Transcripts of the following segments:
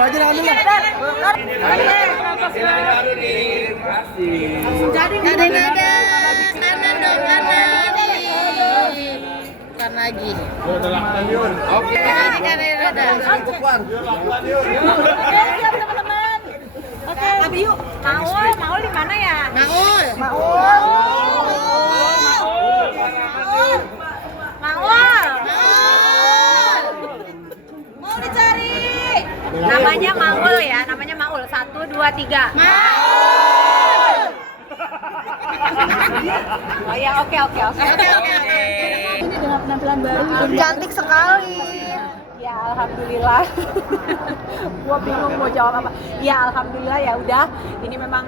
dulu aja dulu. Jadi nada kanan dong kanan ini bukan lagi. Oke. Kanan nada. Siap teman-teman. Oke. Abi yuk. Maul di mana ya? Maul. Mau dicari. Namanya Maul ya, namanya Maul. 1, 2, 3. Maul. Oh ya, oke. Ini dengan penampilan baru. Cantik sekali. Ya alhamdulillah. Gua bingung mau jawab apa. Ya alhamdulillah ya udah. Ini memang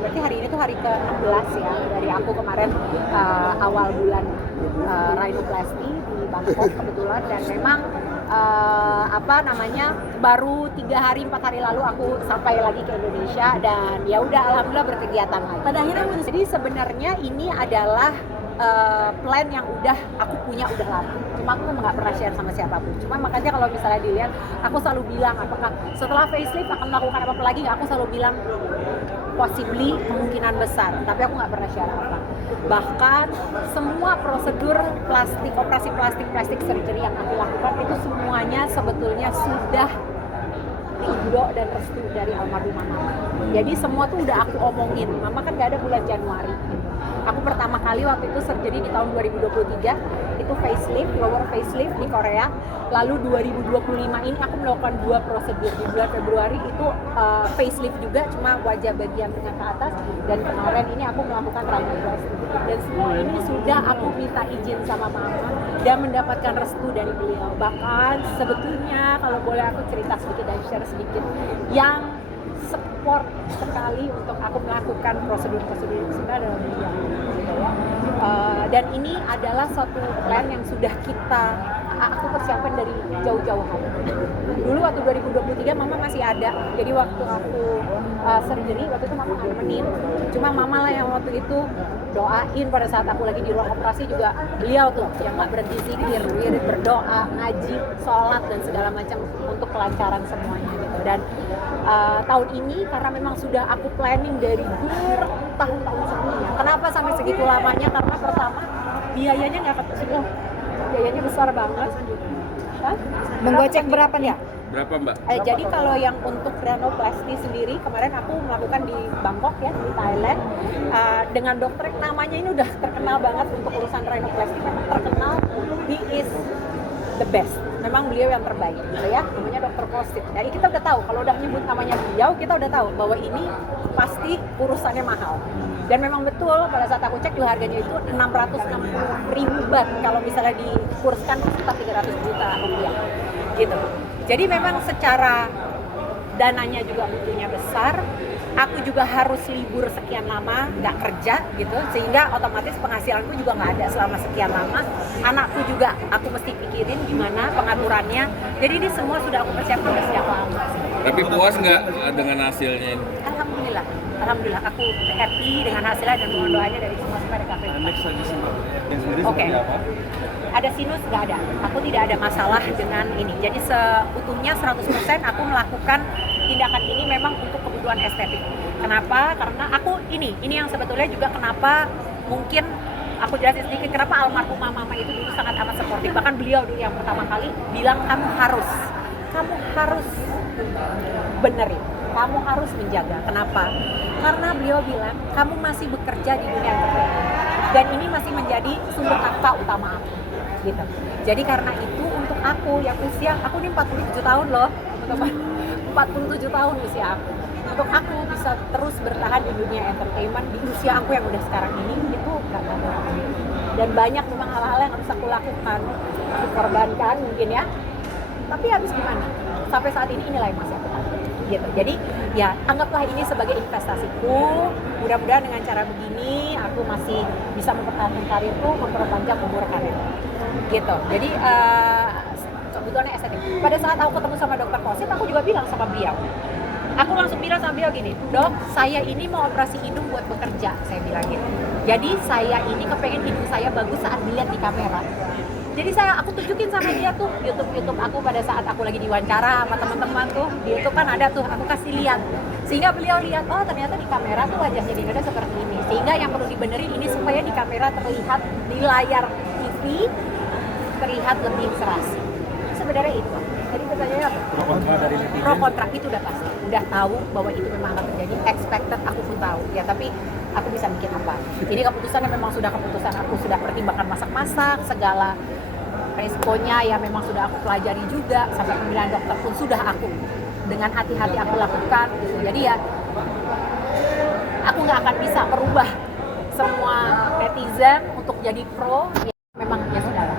berarti hari ini tuh hari ke-16 ya dari aku kemarin awal bulan rhinoplasty di Bangkok kebetulan, dan memang baru 3 hari 4 hari lalu aku sampai lagi ke Indonesia, dan ya udah alhamdulillah berkegiatan lagi. Pada akhirnya jadi sebenarnya ini adalah plan yang udah aku punya udah lama, cuma aku nggak pernah share sama siapapun. Cuma makanya kalau misalnya dilihat, aku selalu bilang apakah setelah facelift akan melakukan apa lagi, aku selalu bilang possibly, kemungkinan besar, tapi aku nggak pernah share apa. Bahkan semua prosedur operasi plastik surgery yang aku lakukan itu semuanya sebetulnya sudah ridho dan restu dari almarhumah mama. Jadi semua tuh udah aku omongin. Mama kan gak ada bulan Januari. Aku pertama kali waktu itu surgery di tahun 2023 itu facelift, lower facelift di Korea. Lalu 2025 ini aku melakukan 2 prosedur. Di bulan Februari itu facelift juga, cuma wajah bagian tengah ke atas. Dan kemarin ini aku melakukan rhinoplasty. Dan semua ini sudah aku minta izin sama mama dan mendapatkan restu dari beliau. Bahkan sebetulnya kalau boleh aku cerita sedikit dan share sedikit, yang support sekali untuk aku melakukan prosedur-prosedur itu sebenarnya adalah beliau, gitu ya. Dan ini adalah suatu plan yang sudah aku persiapkan dari jauh-jauh hari. Dulu waktu 2023 mama masih ada, jadi waktu aku surgery waktu itu mama nemenin, cuma mama lah yang waktu itu doain pada saat aku lagi di ruang operasi juga. Beliau tuh yang nggak berhenti zikir, berdoa, ngaji, sholat dan segala macam untuk kelancaran semuanya gitu. Dan tahun ini karena memang sudah aku planning dari bertahun-tahun sebelumnya. Kenapa sampai segitu lamanya? Karena pertama biayanya nggak kecil, biayanya besar banget. Menggocek berapa nih? Berapa Mbak? Jadi kalau yang untuk rhinoplasty sendiri kemarin aku melakukan di Bangkok ya, di Thailand, dengan dokter namanya ini udah terkenal banget untuk urusan rhinoplasty, memang terkenal, he is the best, memang beliau yang terbaik gitu ya, namanya Dr. Kosit. Jadi kita udah tahu kalau udah nyebut namanya beliau, kita udah tahu bahwa ini pasti urusannya mahal. Dan memang betul pada saat aku cek juga harganya itu 660.000 baht, kalau misalnya dikurskan sekitar 300 juta rupiah gitu. Jadi memang secara dananya juga butuhnya besar. Aku juga harus libur sekian lama, nggak kerja gitu, sehingga otomatis penghasilanku juga nggak ada selama sekian lama. Anakku juga aku mesti pikirin gimana pengaturannya. Jadi ini semua sudah aku persiapkan udah sejak lama. Tapi puas nggak dengan hasilnya ini? Alhamdulillah aku happy dengan hasilnya dan mohon doanya dari semua recovery. Oke. Ada sinus nggak ada, aku tidak ada masalah dengan ini. Jadi seutuhnya 100% aku melakukan tindakan ini memang untuk kebutuhan estetik. Kenapa? Karena aku ini yang sebetulnya juga kenapa mungkin aku jelasin sedikit kenapa almarhumah mama itu dulu sangat amat suportif. Bahkan beliau dulu yang pertama kali bilang kamu harus benerin, kamu harus menjaga. Kenapa? Karena beliau bilang kamu masih bekerja di dunia entertainment dan ini masih menjadi sumber nafkah utama aku. Gitu. Jadi karena itu untuk aku yang usia aku ini 47 tahun loh, teman-teman. 47 tahun usia aku. Untuk aku bisa terus bertahan di dunia entertainment di usia aku yang udah sekarang ini itu gak gampang. Dan banyak memang hal-hal yang harus aku lakukan, dikorbankan mungkin ya. Tapi habis gimana? Sampai saat ini inilah yang masih aku lakukan. Gitu. Jadi ya anggaplah ini sebagai investasiku. Mudah-mudahan dengan cara begini aku masih bisa mempertahankan karirku, memperpanjang umur karir. Gitu. Jadi kebutuhannya estetik. Pada saat aku ketemu sama Dr. Kosit, aku juga bilang sama beliau. Aku langsung bilang sama beliau gini, "Dok, saya ini mau operasi hidung buat bekerja," saya bilang gitu. Jadi saya ini kepengen hidung saya bagus saat dilihat di kamera. Jadi aku tunjukin sama dia tuh YouTube aku pada saat aku lagi diwawancara sama teman-teman tuh. Di YouTube kan ada tuh, aku kasih lihat. Sehingga beliau lihat, oh ternyata di kamera tuh wajahnya Dinda seperti ini. Sehingga yang perlu dibenerin ini supaya di kamera terlihat di layar TV terlihat lebih serasi. Sebenarnya itu. Jadi pertanyaannya apa? Pro kontra itu udah pasti. Udah tahu bahwa itu memang akan terjadi. Expected aku pun tahu. Ya tapi aku bisa bikin apa? Jadi keputusannya memang sudah keputusan aku sudah pertimbangkan masak-masak segala resikonya ya memang sudah aku pelajari juga sampai pemilihan dokter pun sudah aku dengan hati-hati aku lakukan gitu. Jadi ya aku nggak akan bisa merubah semua netizen untuk jadi pro ya memang ya sudah lah.